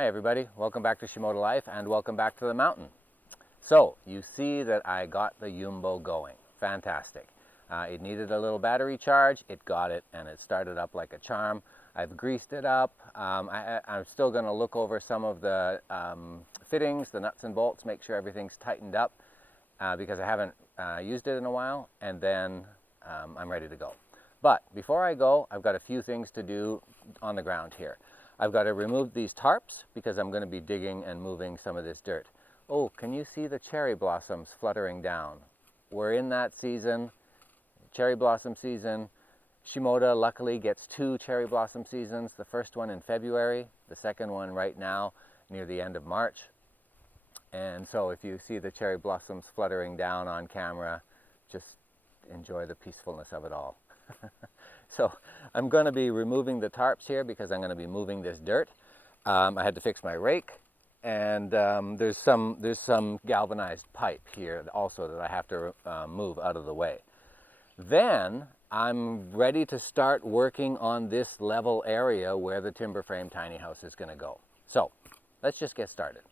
Hi everybody, welcome back to Shimoda Life and welcome back to the mountain. So you see that I got the Yumbo going. Fantastic. It needed a little battery charge, it got it, and it started up like a charm. I've greased it up. I'm still going to look over some of the fittings, the nuts and bolts, make sure everything's tightened up because I haven't used it in a while, and then I'm ready to go. But before I go, I've got a few things to do on the ground here. I've got to remove these tarps because I'm going to be digging and moving some of this dirt. Oh, can you see the cherry blossoms fluttering down? We're in that season, cherry blossom season. Shimoda luckily gets 2 cherry blossom seasons, the first one in February, the second one right now near the end of March. And so if you see the cherry blossoms fluttering down on camera, just enjoy the peacefulness of it all. So I'm going to be removing the tarps here because I'm going to be moving this dirt. I had to fix my rake, and there's some galvanized pipe here also that I have to move out of the way. Then I'm ready to start working on this level area where the timber frame tiny house is going to go. So let's just get started.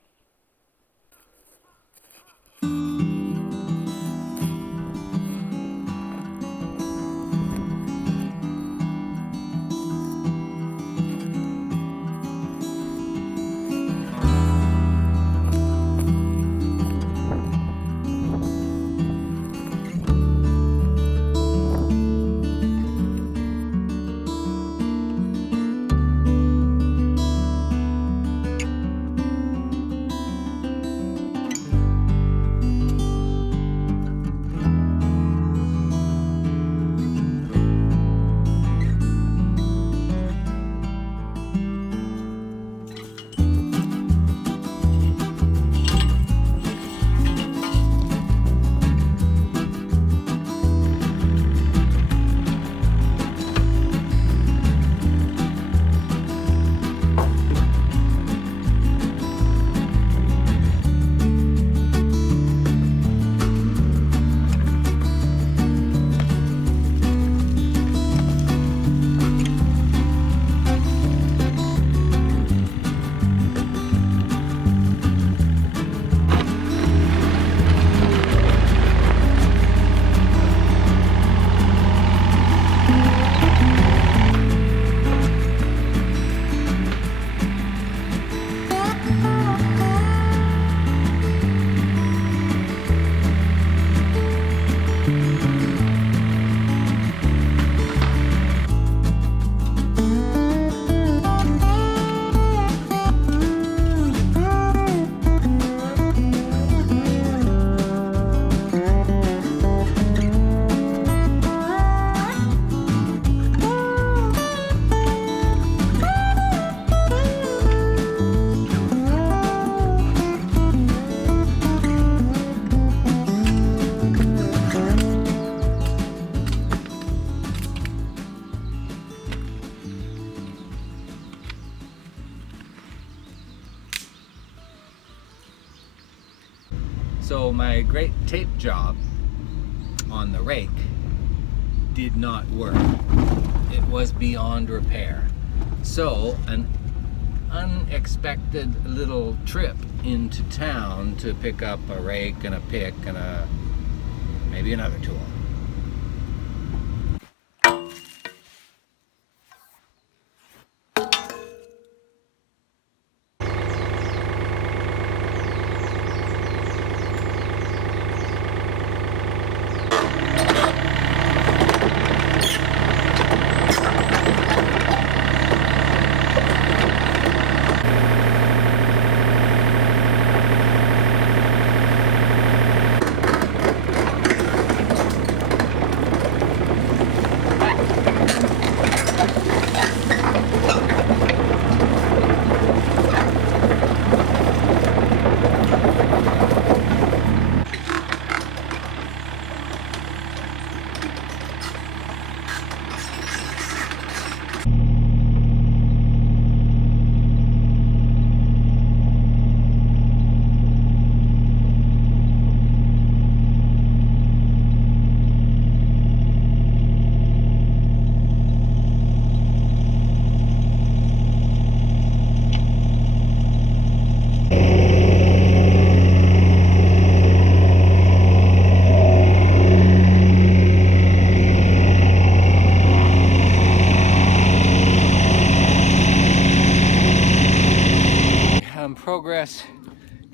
So my great tape job on the rake did not work. It was beyond repair. So an unexpected little trip into town to pick up a rake and a pick and maybe another tool.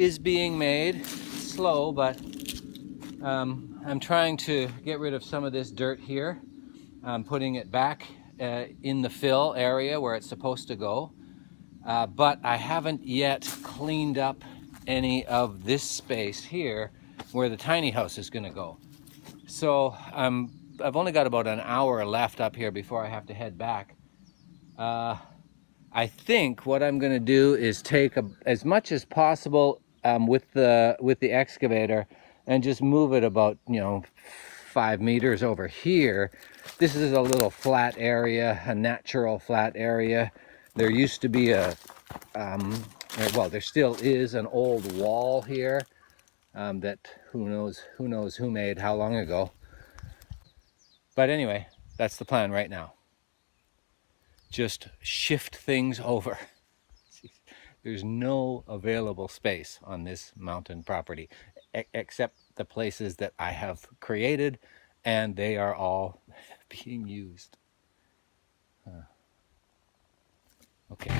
is being made. Slow, but I'm trying to get rid of some of this dirt here. I'm putting it back in the fill area where it's supposed to go. But I haven't yet cleaned up any of this space here where the tiny house is going to go. So I've only got about an hour left up here before I have to head back. I think what I'm going to do is take as much as possible with the excavator and just move it about 5 meters over here. This is a little flat area, a natural flat area. There used to be well, there still is an old wall here that who knows who made how long ago. But anyway, that's the plan right now. Just shift things over. There's no available space on this mountain property except the places that I have created, and they are all being used. Okay.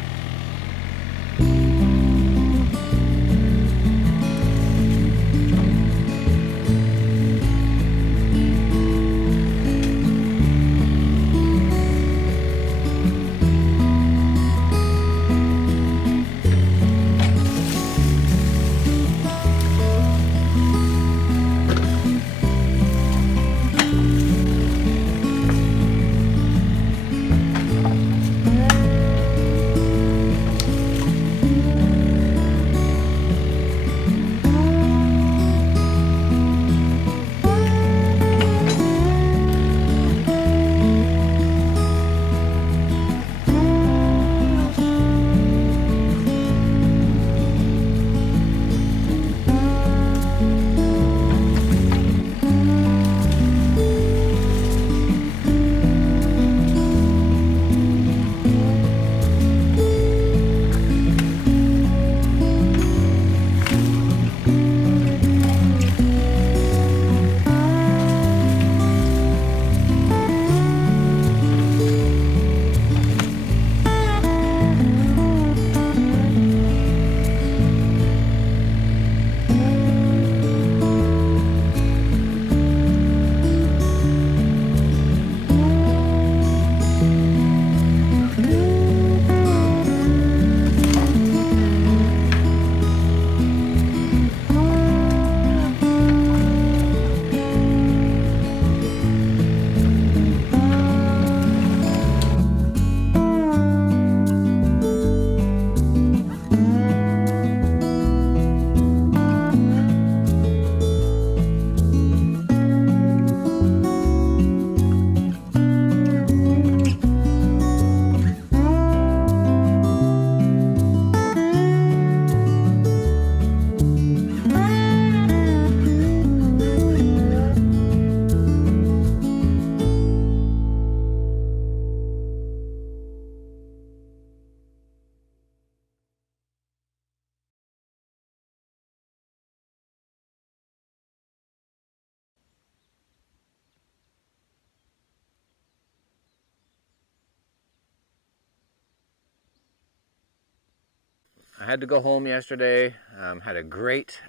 I had to go home yesterday, had a great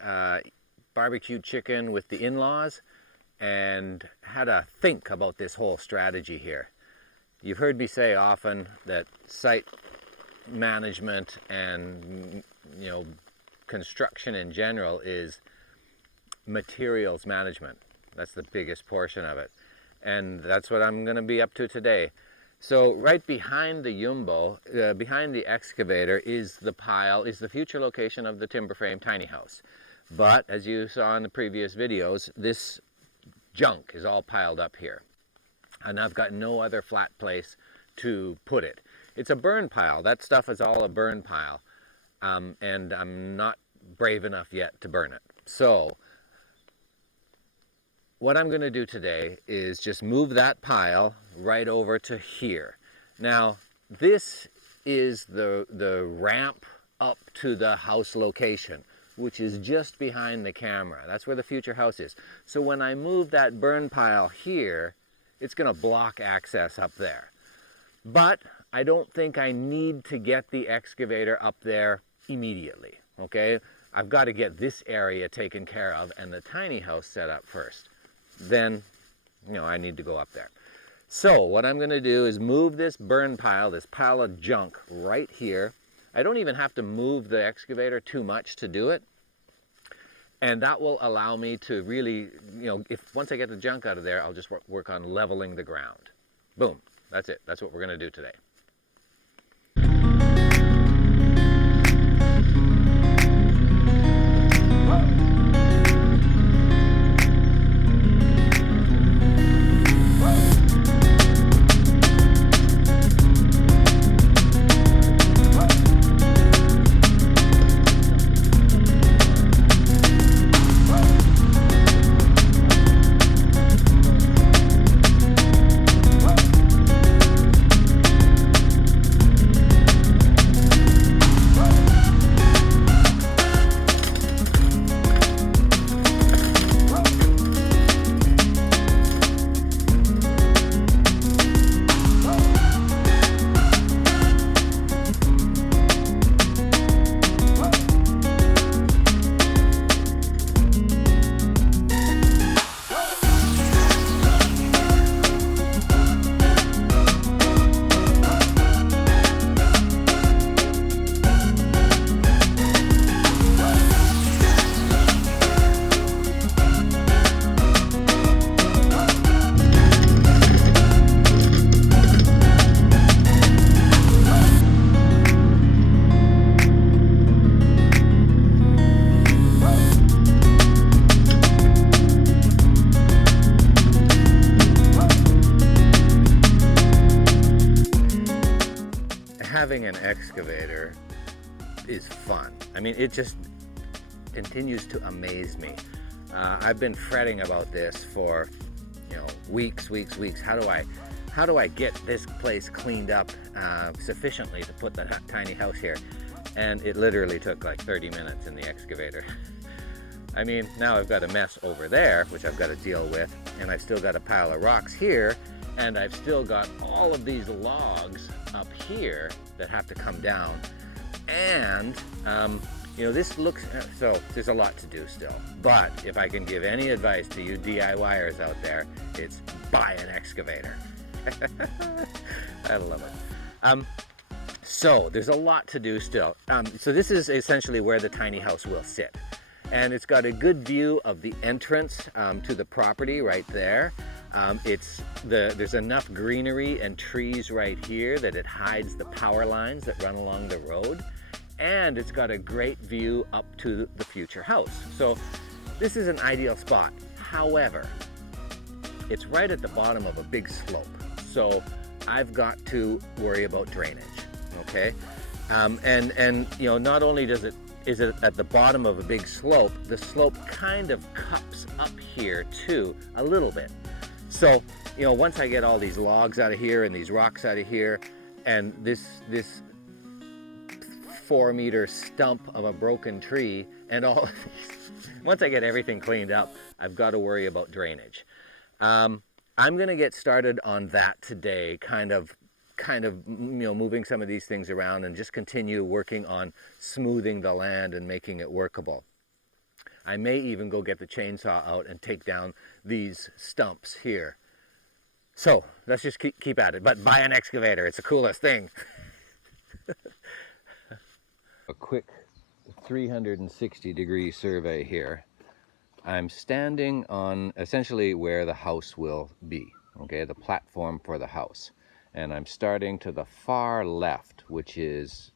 barbecue chicken with the in-laws, and had a think about this whole strategy here. You've heard me say often that site management and construction in general is materials management. That's the biggest portion of it, and that's what I'm going to be up to today. So right behind the Yumbo, behind the excavator, is the future location of the timber frame tiny house. But as you saw in the previous videos, this junk is all piled up here, and I've got no other flat place to put it. It's a burn pile. That stuff is all a burn pile, and I'm not brave enough yet to burn it. So what I'm going to do today is just move that pile right over to here. Now, this is the ramp up to the house location, which is just behind the camera. That's where the future house is. So when I move that burn pile here, it's going to block access up there. But I don't think I need to get the excavator up there immediately, okay? I've got to get this area taken care of and the tiny house set up first. Then, I need to go up there. So what I'm going to do is move this burn pile, this pile of junk right here. I don't even have to move the excavator too much to do it. And that will allow me to really, once I get the junk out of there, I'll just work on leveling the ground. Boom. That's it. That's what we're going to do today. Having an excavator is fun. I mean, it just continues to amaze me. I've been fretting about this for, weeks. How do I get this place cleaned up sufficiently to put that tiny house here? And it literally took like 30 minutes in the excavator. I mean, now I've got a mess over there, which I've got to deal with, and I've still got a pile of rocks here, and I've still got all of these logs up here that have to come down. And this looks, so there's a lot to do still. But if I can give any advice to you DIYers out there, it's buy an excavator. I love it. So there's a lot to do still. So this is essentially where the tiny house will sit. And it's got a good view of the entrance to the property right there. There's enough greenery and trees right here that it hides the power lines that run along the road. And it's got a great view up to the future house. So this is an ideal spot. However, it's right at the bottom of a big slope. So I've got to worry about drainage, okay? Not only is it at the bottom of a big slope, the slope kind of cups up here too, a little bit. So, once I get all these logs out of here and these rocks out of here, and this 4-meter stump of a broken tree, and all, once I get everything cleaned up, I've got to worry about drainage. I'm going to get started on that today, kind of moving some of these things around and just continue working on smoothing the land and making it workable. I may even go get the chainsaw out and take down these stumps here. So let's just keep at it. But buy an excavator, it's the coolest thing. A quick 360-degree survey here. I'm standing on essentially where the house will be, okay, the platform for the house. And I'm starting to the far left, which is,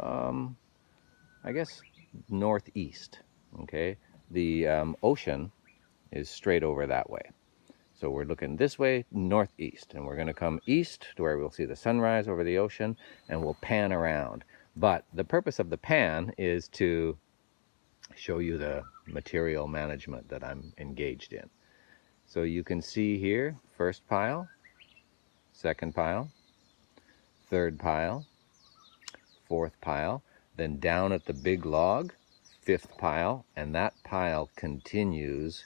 I guess, northeast, okay? The ocean is straight over that way. So we're looking this way, northeast, and we're gonna come east to where we'll see the sunrise over the ocean, and we'll pan around. But the purpose of the pan is to show you the material management that I'm engaged in. So you can see here, first pile, second pile, third pile, fourth pile, then down at the big log, fifth pile, and that pile continues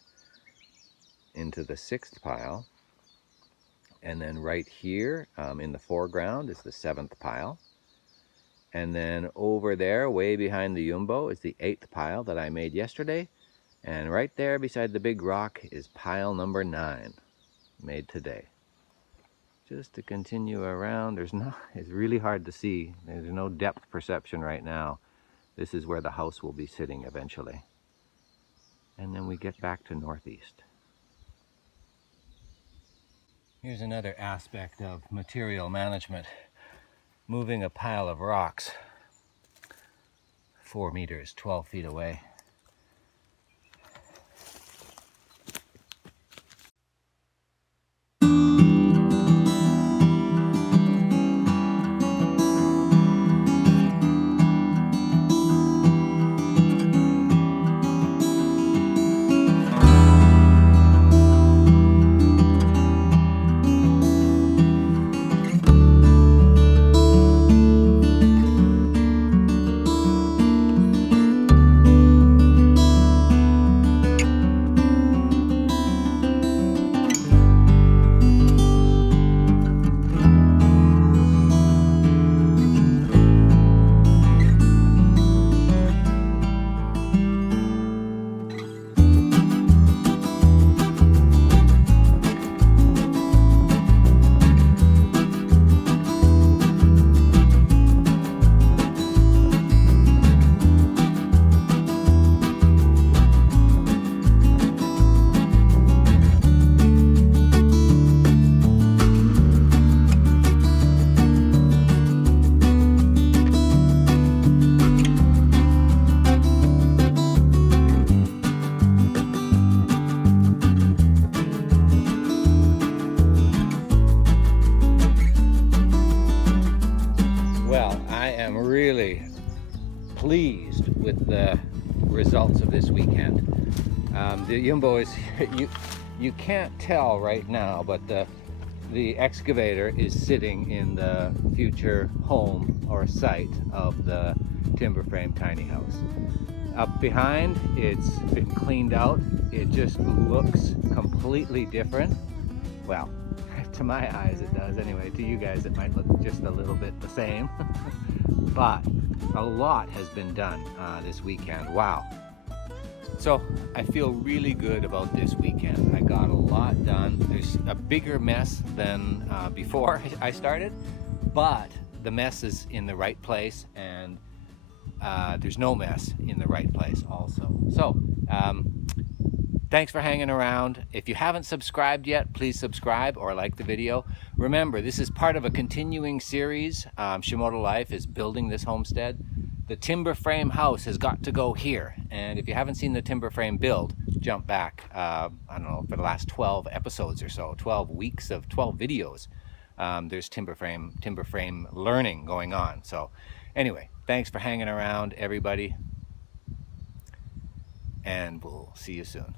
into the sixth pile. And then right here in the foreground is the seventh pile. And then over there, way behind the Yumbo, is the 8th pile that I made yesterday. And right there beside the big rock is pile number 9, made today. Just to continue around, it's really hard to see. There's no depth perception right now. This is where the house will be sitting eventually. And then we get back to northeast. Here's another aspect of material management. Moving a pile of rocks 4 meters, 12 feet away. Really pleased with the results of this weekend. The Yumbo is, you can't tell right now, but the excavator is sitting in the future home or site of the timber frame tiny house. Up behind, it's been cleaned out. It just looks completely different. Well, to my eyes it does anyway. To you guys it might look just a little bit the same. But a lot has been done this weekend. Wow. So I feel really good about this weekend. I got a lot done. There's a bigger mess than before I started, but the mess is in the right place, and there's no mess in the right place also. So thanks for hanging around. If you haven't subscribed yet, please subscribe or like the video. Remember, this is part of a continuing series. Shimoda Life is building this homestead. The timber frame house has got to go here. And if you haven't seen the timber frame build, jump back, I don't know, for the last 12 episodes or so, 12 weeks of 12 videos. There's timber frame learning going on. So anyway, thanks for hanging around, everybody. And we'll see you soon.